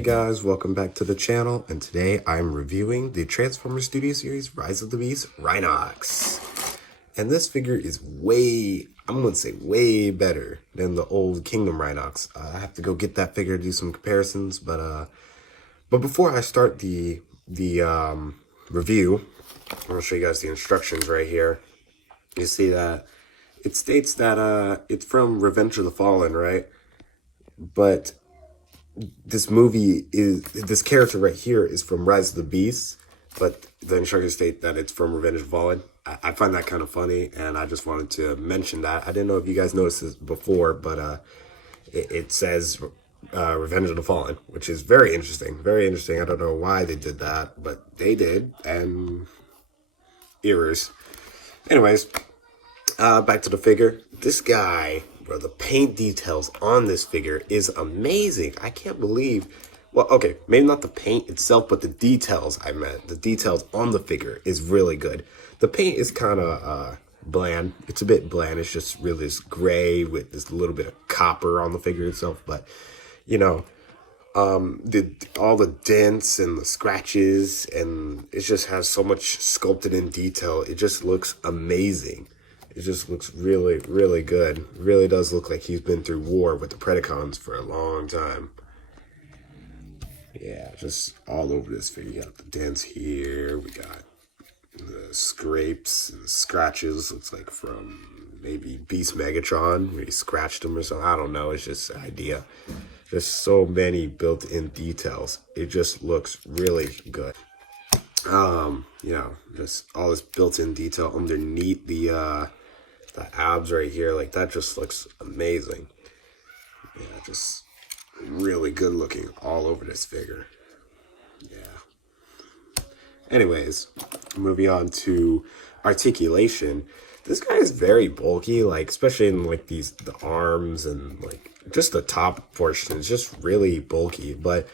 Hey guys, welcome back to the channel, and today I'm reviewing the Transformers Studio Series Rise of the Beast Rhinox. And this figure is I'm going to say way better than the old Kingdom Rhinox. I have to go get that figure to do some comparisons, but before I start the review, I'm going to show you guys the instructions right here. You see that it states that it's from Revenge of the Fallen, right? But this character right here is from Rise of the Beast, but the instructions state that it's from Revenge of the Fallen. I find that kind of funny, and I just wanted to mention that. I didn't know if you guys noticed this before, but it says Revenge of the Fallen, which is very interesting. Very interesting. I don't know why they did that, but they did, and errors. Anyways, back to the figure. This guy, bro, the paint details on this figure is amazing. I can't believe, well, okay, maybe not the paint itself, but the details, the details on the figure is really good. The paint is kind of bland. It's a bit bland. It's just really this gray with this little bit of copper on the figure itself. But, you know, all the dents and the scratches, and it just has so much sculpted in detail. It just looks amazing. It just looks really, really good. It really does look like he's been through war with the Predacons for a long time. Yeah, just all over this figure. You got the dents here. We got the scrapes and scratches. Looks like from maybe Beast Megatron, where he scratched him or something. I don't know. It's just an idea. Just so many built-in details. It just looks really good. You know, just all this built-in detail underneath the abs right here, like that just looks amazing. Yeah, just really good looking all over this figure. Yeah. Anyways, moving on to articulation. This guy is very bulky, like especially in like the arms and like just the top portion is just really bulky, but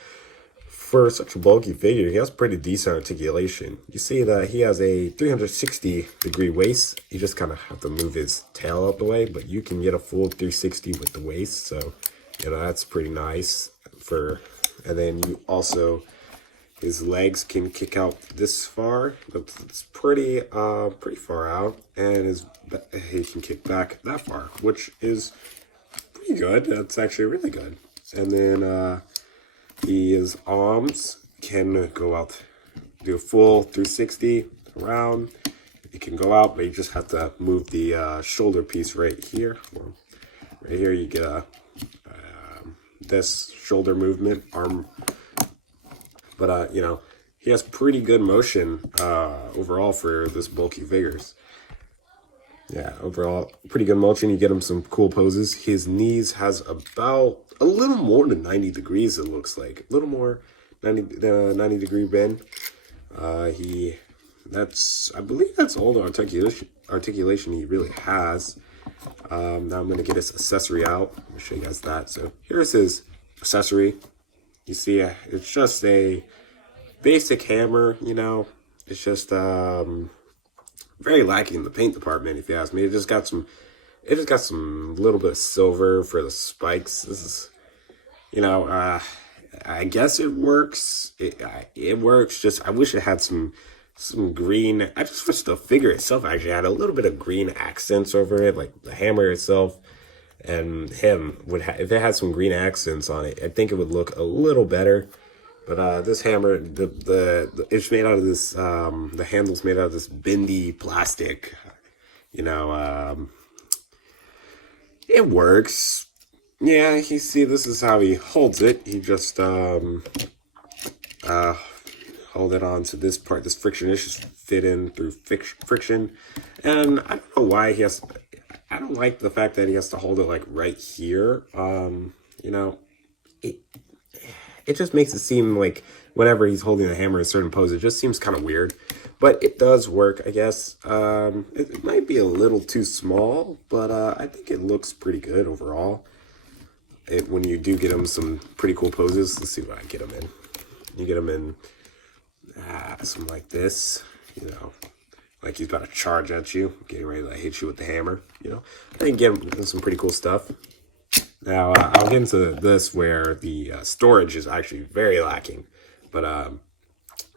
for such a bulky figure, he has pretty decent articulation. You see that he has a 360-degree waist. You just kind of have to move his tail out the way, but you can get a full 360 with the waist. So, you know, that's pretty nice. And then you also, his legs can kick out this far. It's pretty far out, and he can kick back that far, which is pretty good. That's actually really good. And then his arms can go out, do a full 360 around. It can go out, but you just have to move the shoulder piece right here. Right here, you get this shoulder movement, arm. But you know, he has pretty good motion overall for this bulky figures. Yeah, overall, pretty good motion. You get him some cool poses. His knees has about a little more than 90 degrees, it looks like. A little more 90 degree bend. I believe that's all the articulation he really has. Now I'm going to get his accessory out. Let me show you guys that. So here's his accessory. You see, it's just a basic hammer, you know. It's just very lacking in the paint department, if you ask me. It just got some little bit of silver for the spikes. This is, you know, I guess it works. It works. Just I wish it had some green. I just wish the figure itself actually had a little bit of green accents over it, like the hammer itself and him would if it had some green accents on it. I think it would look a little better. But this hammer, it's made out of this, the handle's made out of this bendy plastic, you know, it works. Yeah, you see, this is how he holds it. He just, hold it on to this part, this friction. It's just fit in through friction. And I don't know why I don't like the fact that he has to hold it like right here. You know, it just makes it seem like whenever he's holding the hammer in a certain pose, it just seems kind of weird. But it does work, I guess. It might be a little too small, but I think it looks pretty good overall. When you do get him some pretty cool poses, let's see what I get him in. You get him in something like this, you know, like he's about to charge at you, getting ready to hit you with the hammer, you know. I think get him in some pretty cool stuff. Now, I'll get into this where the storage is actually very lacking, but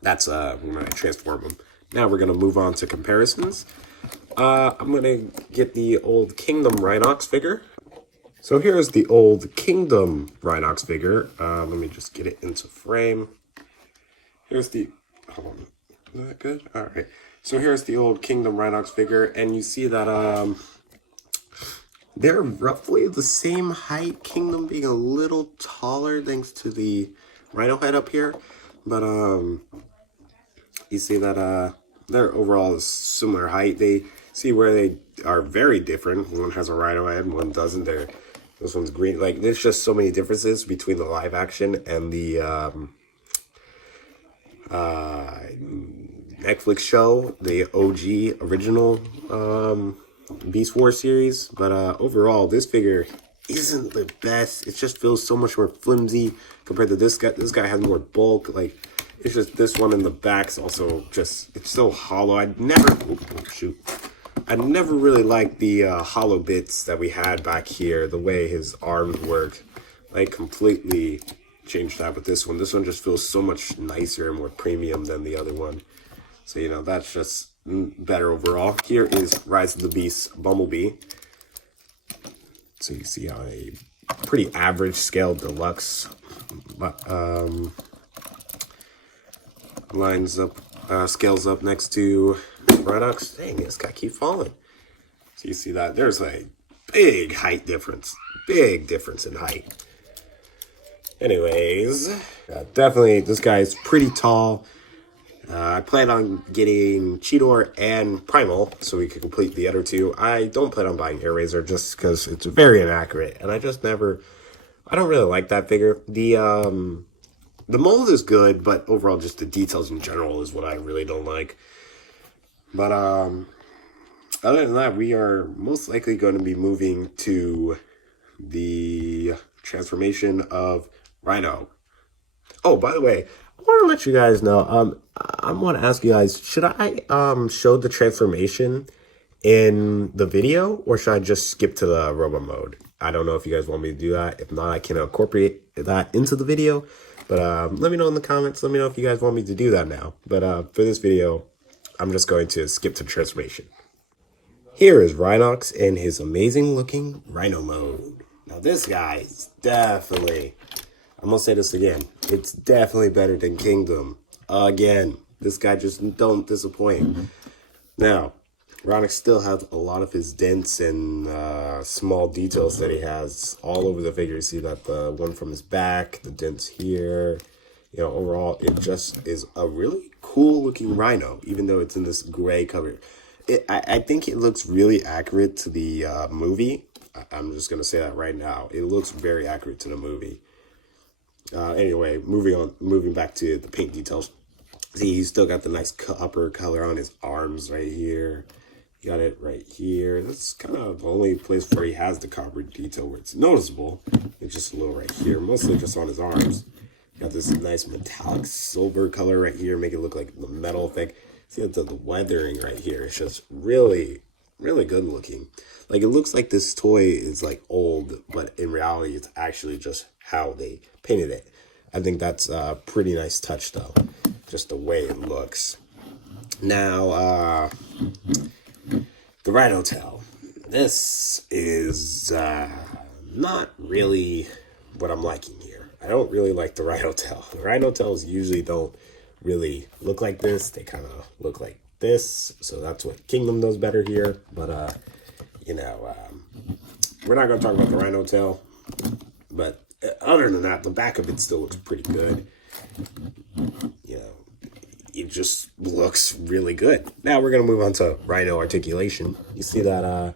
that's when I transform them. Now we're going to move on to comparisons. I'm going to get the old Kingdom Rhinox figure. So here's the old Kingdom Rhinox figure. Let me just get it into frame. Here's the, hold on, is that good? All right. So here's the old Kingdom Rhinox figure, and you see that they're roughly the same height. Kingdom being a little taller thanks to the Rhino head up here, but you see that they're overall similar height. They see where they are very different. One has a Rhino head, one doesn't. This one's green. Like, there's just so many differences between the live action and the Netflix show, the OG original Beast Wars series. But overall, this figure isn't the best. It just feels so much more flimsy compared to this guy. This guy has more bulk. Like, it's just this one in the back's also just, it's so hollow. I never really liked the hollow bits that we had back here, the way his arms work. Like, completely changed that with this one. This one just feels so much nicer and more premium than the other one. So, you know, that's just better overall. Here is Rise of the Beast Bumblebee. So you see how a pretty average scale deluxe lines up, scales up next to Rhinox. Dang, this guy keep falling. So you see that there's a big height difference. Big difference in height. Anyways, definitely this guy's pretty tall. I plan on getting Cheetor and Primal so we can complete the other two. I don't plan on buying Air Razor just because it's very inaccurate, and I don't really like that figure. The mold is good, but overall just the details in general is what I really don't like. But other than that, we are most likely going to be moving to the transformation of Rhino. Oh, by the way, I want to let you guys know, I want to ask you guys, should I show the transformation in the video, or should I just skip to the robo mode? I don't know if you guys want me to do that. If not, I can incorporate that into the video. But let me know in the comments. Let me know if you guys want me to do that now. But for this video, I'm just going to skip to transformation. Here is Rhinox in his amazing looking Rhino mode. Now this guy is definitely, I'm going to say this again, it's definitely better than Kingdom. Again, this guy just don't disappoint. Now, Rhinox still has a lot of his dents and small details that he has all over the figure. You see that the one from his back, the dents here. You know, overall, it just is a really cool looking Rhino, even though it's in this gray color. I think it looks really accurate to the movie. I'm just going to say that right now. It looks very accurate to the movie. Anyway, moving back to the paint details. See, he's still got the nice copper color on his arms right here. You got it right here. That's kind of the only place where he has the copper detail where it's noticeable. It's just a little right here, mostly just on his arms. Got this nice metallic silver color right here, make it look like the metal effect. See the weathering right here. It's just really, really good looking. Like, it looks like this toy is like old, but in reality, it's actually just how they painted it. I think that's a pretty nice touch though, just the way it looks. Now, the Rhino tail. This is not really what I'm liking here. I don't really like the Rhino tail. The Rhino tails usually don't really look like this. They kind of look like this. So that's what Kingdom does better here. But, you know, we're not going to talk about the Rhino tail. But other than that, the back of it still looks pretty good. You know, it just looks really good. Now we're going to move on to Rhino Articulation. You see that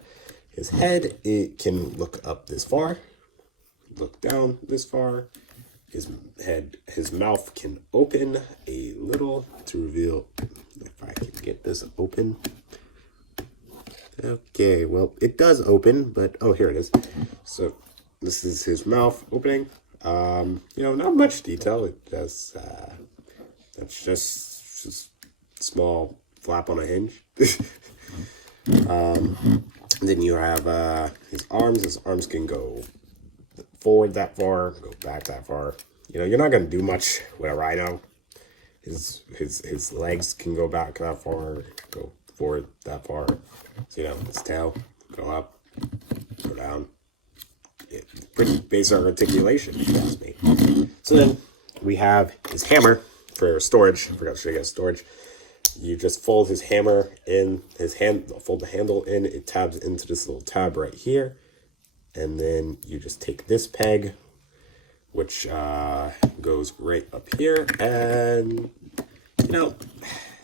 his head, it can look up this far, look down this far. His mouth can open a little to reveal, if I can get this open. Okay, well, it does open, but, oh, here it is. So this is his mouth opening. You know, not much detail. It does, that's just small flap on a hinge. Then you have his arms. His arms can go forward that far, go back that far. You know, you're not going to do much with a Rhino. His legs can go back that far, go forward that far. So, you know, his tail, go up, go down. Pretty basic articulation, if you ask me. So then we have his hammer for storage. I forgot to show you guys storage. You just fold his hammer in, fold the handle in, it tabs into this little tab right here. And then you just take this peg, which goes right up here. And, you know,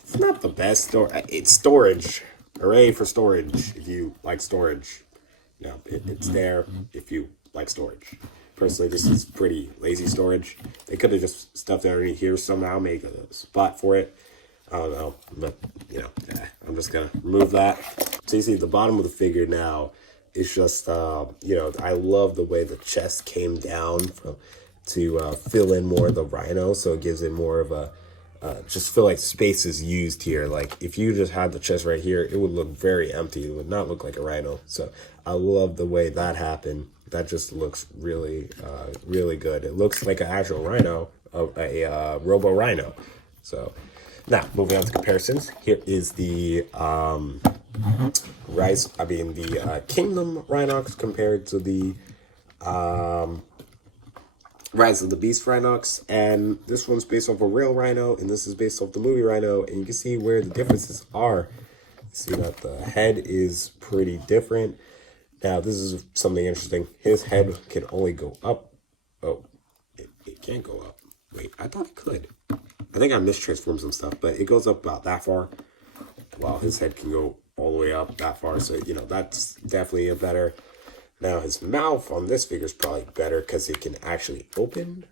it's not the best it's storage. Hooray for storage if you like storage. You know, it's there if you like storage. Personally, this is pretty lazy storage. They could have just stuffed it underneath here somehow, make a spot for it. I don't know, but, you know, I'm just going to remove that. So you see the bottom of the figure now is just, you know, I love the way the chest came down to fill in more of the Rhino. So it gives it more of a, just feel like space is used here. Like if you just had the chest right here, it would look very empty. It would not look like a Rhino. So I love the way that happened. That just looks really, really good. It looks like an actual Rhino, a Robo Rhino. So now moving on to comparisons. Here is the Kingdom Rhinox compared to the Rise of the Beast Rhinox, and this one's based off a real Rhino, and this is based off the movie Rhino, and you can see where the differences are. See that the head is pretty different. Now, this is something interesting. His head can only go up. Oh, it can't go up. Wait, I thought it could. I think I mistransformed some stuff, but it goes up about that far, while his head can go all the way up that far. So, you know, that's definitely a better. Now, his mouth on this figure is probably better because it can actually open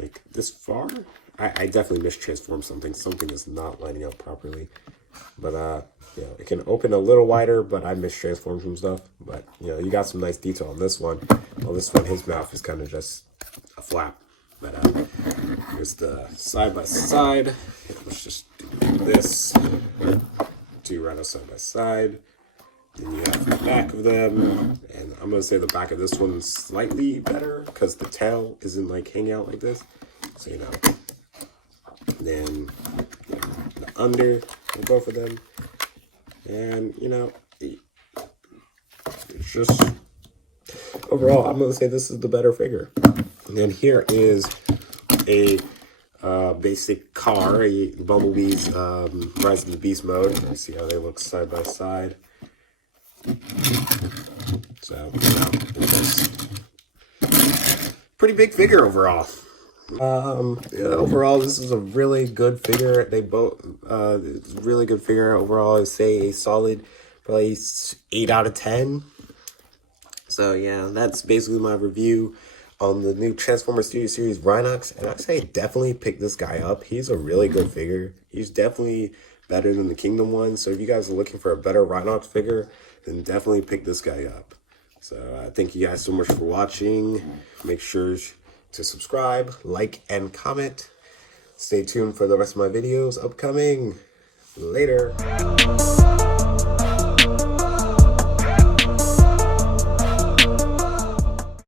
like this far. I definitely mistransformed something. Something is not lining up properly. But, you know, it can open a little wider, but I mistransformed some stuff. But, you know, you got some nice detail on this one. Well, this one, his mouth is kind of just a flap. But here's the side-by-side. Let's just do this. Two Rhinos side-by-side. Then you have the back of them. And I'm going to say the back of this one's slightly better because the tail isn't like hanging out like this. So, you know. Then the under of both of them. And, you know, it's just, overall, I'm going to say this is the better figure. And then here is a basic car, Bumblebee's Rise of the Beast mode. You see how they look side by side. So, you know, it's pretty big figure overall. Yeah, overall, this is a really good figure. They both, really good figure overall. I say a solid, probably 8 out of 10. So yeah, that's basically my review on the new Transformers Studio Series Rhinox. And I say definitely pick this guy up. He's a really good figure. He's definitely better than the Kingdom one. So if you guys are looking for a better Rhinox figure, then definitely pick this guy up. So thank you guys so much for watching. Make sure to subscribe, like, and comment. Stay tuned for the rest of my videos upcoming. Later.